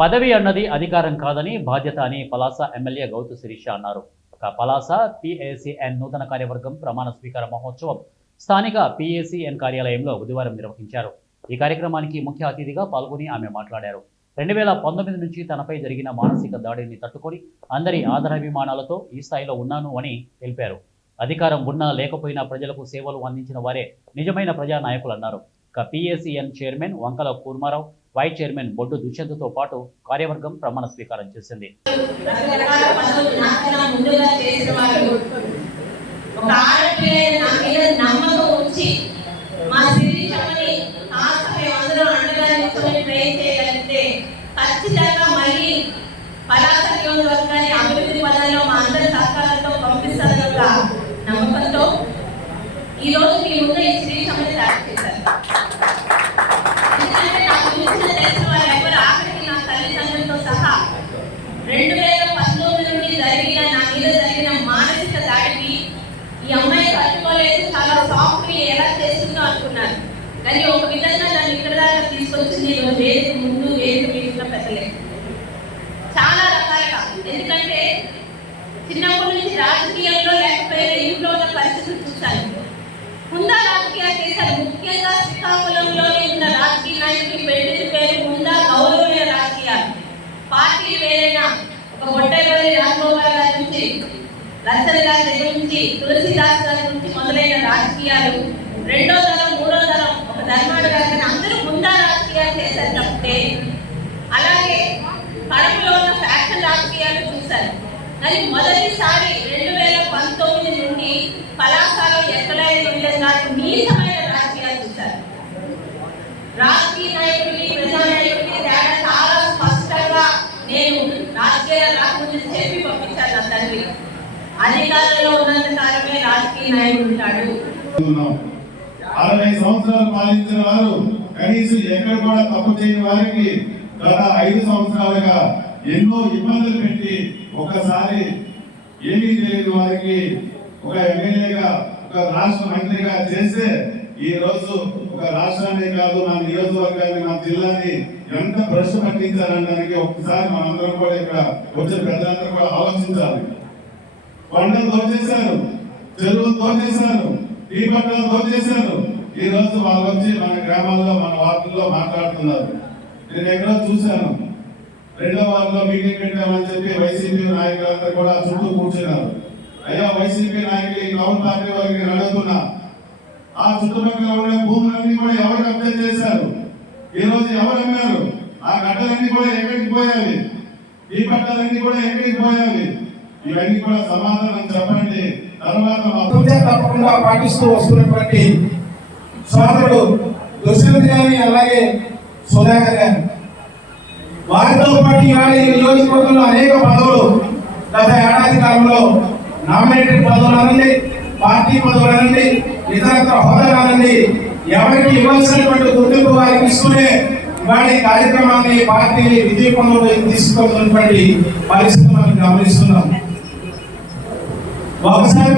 పదవి అన్నది అధికారం కాదని బాధ్యత అని పలాస ఎమ్మెల్యే గౌతు శిరీష అన్నారు. పలాస పిఏసిఎన్ నూతన కార్యవర్గం ప్రమాణ స్వీకార మహోత్సవం స్థానిక పిఏసిఎన్ కార్యాలయంలో బుధవారం నిర్వహించారు. ఈ కార్యక్రమానికి ముఖ్య అతిథిగా పాల్గొని ఆమె మాట్లాడారు. 2019 నుంచి తనపై జరిగిన మానసిక దాడిని తట్టుకొని అందరి ఆదరాభిమానాలతో ఈ స్థాయిలో ఉన్నాను అని తెలిపారు. అధికారం ఉన్నా లేకపోయినా ప్రజలకు సేవలు అందించిన వారే నిజమైన ప్రజానాయకులన్నారు. పిఏసిఎన్ chairman Vankala Kurma Rao, vice chairman బొడ్డు దుష్యంత్తో పాటు కార్యవర్గం ప్రమాణ స్వీకారం చేసింది. ఈరోజు మీ ముందు ఈ శ్రీ సమితి తయారు చేశారు. ఎందుకంటే నాకు తెలిసిన తెలిసిన వాళ్ళు ఎవరు ఆఖరికి నా తల్లిదండ్రులతో సహా 2019 నుండి నా మీద జరిగిన మానసిక దాడికి ఈ అమ్మాయి కట్టుకోలేదు, చాలా సాఫ్ట్గా ఎలా చేస్తుందో అనుకున్నాను. కానీ ఒక విధంగా నన్ను ఇక్కడ దాకా తీసుకొచ్చింది వేదిక ముందు వేదిక మీద పెద్దలేదు చాలా రకాలుగా. ఎందుకంటే చిన్నప్పటి నుంచి రాజకీయంలో లేకపోయినా ఇంట్లో ఉన్న పరిస్థితులు చూశాను. ముందా రాజకీయాలు చేశారు. ముఖ్యంగా శ్రీకాకుళంలోనే ఉన్న రాజకీయ నాయకుడికి పెట్టిన పేరు ముందా గౌరవమైన రాజకీయాలు. పార్టీలు వేరైనా ఒక బొట్టైపల్లి రాజగోపాల్ గారి నుంచి, లచ్చన్ గారి దగ్గర నుంచి, తులసిదాస్ గారి నుంచి మొదలైన రాజకీయాలు రెండో తరం మూడో తరం ఒక ధర్మాడు గారి అందరూ ముందా రాజకీయాలు చేశారు తప్పితే అలాగే కడపలో ఉన్న ఫ్యాక్షన్ రాజకీయాలు చూశారు. కానీ మొదటిసారి 2019 నుండి పలాసలో ఎక్కడైనా విధంగా నీచమైన రాజకీయాలు చూశారు. రాజకీయ నాయకుడికి ప్రజానాయకుడికి తేడా చాలా స్పష్టంగా నేను రాజకీయాలు రాకముందు చెప్పి పంపించాను. నా తండ్రి అధికారంలో ఉన్నంత కాలమే రాజకీయ నాయకుడు ఉంటాడు. 60 సంవత్సరాలు పాలించిన వారు కనీసం ఎక్కడ కూడా తప్పు చేయని వారికి గత 5 సంవత్సరాలుగా ఎన్నో ఇబ్బందులు పెట్టి ఒకసారి ఏమీ తెలియని వారికి ఒక ఎమ్మెల్యేగా ఒక రాష్ట్ర మంత్రిగా చేస్తే ఈ రోజు ఒక రాష్ట్రాన్ని కాదు నా నియోజకవర్గాన్ని నా జిల్లాని ఎంత భ్రష్టు పట్టించారనడానికి ఒకసారి మనందరం కూడా ఇక్కడ వచ్చిన పెద్దలందరూ కూడా ఆలోచించాలి. కొండలు దోచేశారు, చెరువులు దోచేశారు, టీ పట్టాలు దోచేశారు. ఈ రోజు వాళ్ళు వచ్చి మన గ్రామాల్లో మన వార్డుల్లో మాట్లాడుతున్నారు. నేను ఎక్కడో చూశాను, 2వ వార్డులో మీటింగ్ పెట్టామని చెప్పి వైసీపీ నాయకులందరూ కూడా చుట్టూ కూర్చున్నారు. అయ్యా వైసీపీ నాయకులు ఈ టౌన్ పార్టీ వారికి అడుగుతున్నా, ఆ చుట్టుపక్కల ఉన్న భూములన్నీ కూడా ఎవరు కబ్జా చేశారు? ఈ రోజు ఎవరు అన్నారు? ఆ గడ్డలన్నీ కూడా ఎక్కడికి పోయాలి? ఈ పట్టాలన్నీ కూడా ఎక్కడికి పోయాలి? ఇవన్నీ కూడా సమాధానం చెప్పండి. తర్వాత తప్పకుండా పాటిస్తూ వస్తున్నటువంటి సోదరుడు దుష్యంత్ గారి అలాగే సుధాకర్ గారి వారితో పాటు ఇవాళ ఈ నియోజకవర్గంలో అనేక పదవులు గత ఏడాది కాలంలో నామినేటెడ్ పదవులు అనండి, పార్టీ పదవులు అనండి, ఇతరత్ర హోదాలు అనండి, ఎవరికి ఇవ్వాల్సినటువంటి గుర్తింపు వారికి ఇస్తూనే ఇవాళ ఈ కార్యక్రమాన్ని పార్టీని విజయపంలో తీసుకున్నటువంటి పరిస్థితి మనం గమనిస్తున్నాం. ఒకసారి